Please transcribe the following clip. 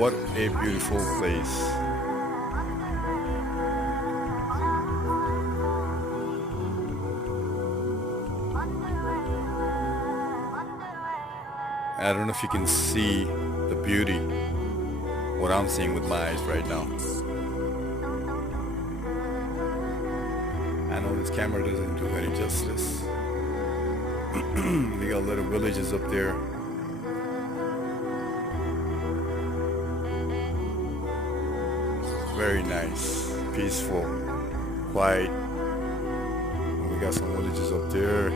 What a beautiful place. I don't know if you can see the beauty, what I'm seeing with my eyes right now. I know this camera doesn't do any justice. They got little villages up there. Very nice, peaceful, quiet. We got some villages up there.